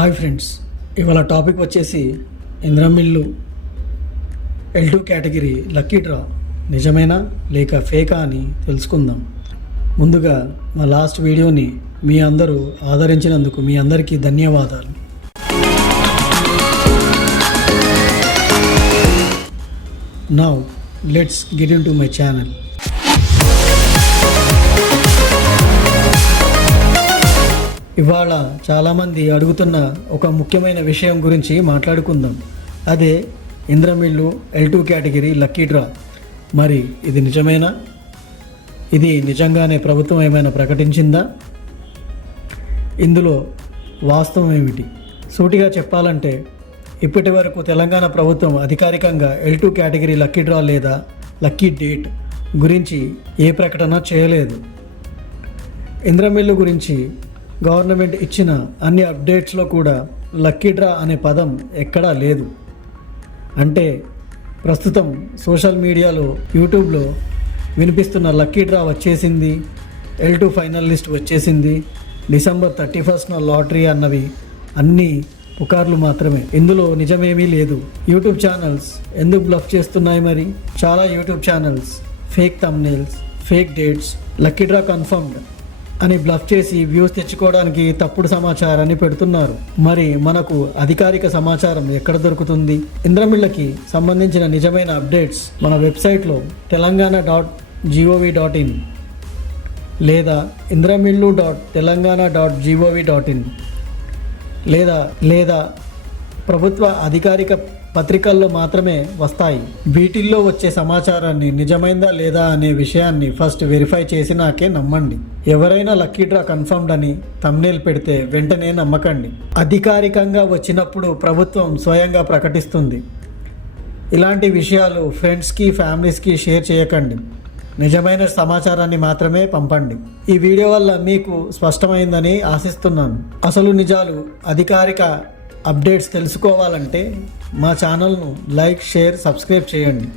Hi friends ఇవాళ topic వచ్చేసి ఇంద్రమిల్లు L two category lucky draw నిజమేనా లేక ఫేకా అని తెలుసుకుందాం. ముందుగా మా లాస్ట్ వీడియోని మీ అందరూ ఆదరించినందుకు మీ అందరికీ ధన్యవాదాలు. Now let's get into my channel ఇవాళ చాలామంది అడుగుతున్న ఒక ముఖ్యమైన విషయం గురించి మాట్లాడుకుందాం. అదే ఇంద్రమిల్లు L two category lucky draw. మరి ఇది నిజమేనా? ఇది నిజంగానే ప్రభుత్వం ఏమైనా ప్రకటించిందా? ఇందులో వాస్తవం ఏమిటి? సూటిగా చెప్పాలంటే ఇప్పటి వరకు తెలంగాణ ప్రభుత్వం అధికారికంగా L two category lucky draw లేదా లక్కీ డేట్ గురించి ఏ ప్రకటన చేయలేదు. ఇంద్రమిల్లు గురించి గవర్నమెంట్ ఇచ్చిన అన్ని అప్డేట్స్లో కూడా లక్కీ డ్రా అనే పదం ఎక్కడా లేదు. అంటే ప్రస్తుతం సోషల్ మీడియాలో యూట్యూబ్లో వినిపిస్తున్న లక్కీ డ్రా వచ్చేసింది ఎల్ టూ ఫైనల్ లిస్ట్ వచ్చేసింది డిసెంబర్ థర్టీ ఫస్ట్న లాటరీ అన్నవి అన్నీ పుకార్లు మాత్రమే. ఇందులో నిజమేమీ లేదు. యూట్యూబ్ ఛానల్స్ ఎందుకు బ్లఫ్ చేస్తున్నాయి మరి? చాలా YouTube channels fake thumbnails fake dates lucky draw confirmed. అని బ్లఫ్ చేసి వ్యూస్ తెచ్చుకోవడానికి తప్పుడు సమాచారాన్ని పెడుతున్నారు. మరి మనకు అధికారిక సమాచారం ఎక్కడ దొరుకుతుంది? ఇంద్రమిళ్ళకి సంబంధించిన నిజమైన అప్డేట్స్ మన వెబ్సైట్లో Telangana dot gov dot in లేదా ఇంద్రమిల్లు dot Telangana dot gov dot in లేదా లేదా ప్రభుత్వ అధికారిక పత్రికల్లో మాత్రమే వస్తాయి. వీటిల్లో వచ్చే సమాచారాన్ని నిజమైందా లేదా అనే విషయాన్ని ఫస్ట్ వెరిఫై చేసినాకే నమ్మండి. ఎవరైనా లక్కీ డ్రా కన్ఫర్మ్డ్ అని తమ్నేల్ పెడితే వెంటనే నమ్మకండి. అధికారికంగా వచ్చినప్పుడు ప్రభుత్వం స్వయంగా ప్రకటిస్తుంది. ఇలాంటి విషయాలు ఫ్రెండ్స్కి ఫ్యామిలీస్కి షేర్ చేయకండి. నిజమైన సమాచారాన్ని మాత్రమే పంపండి. ఈ వీడియో వల్ల మీకు స్పష్టమైందని ఆశిస్తున్నాను. అసలు నిజాలు అధికారిక అప్డేట్స్ తెలుసుకోవాలంటే మా ఛానల్ను లైక్ షేర్ సబ్స్క్రైబ్ చేయండి.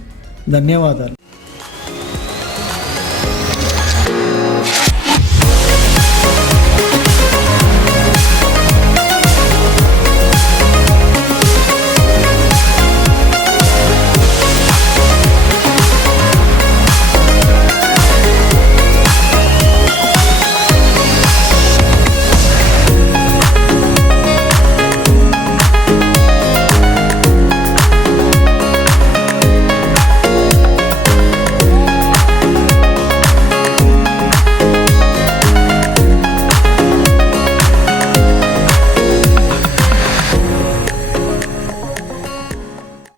ధన్యవాదాలు.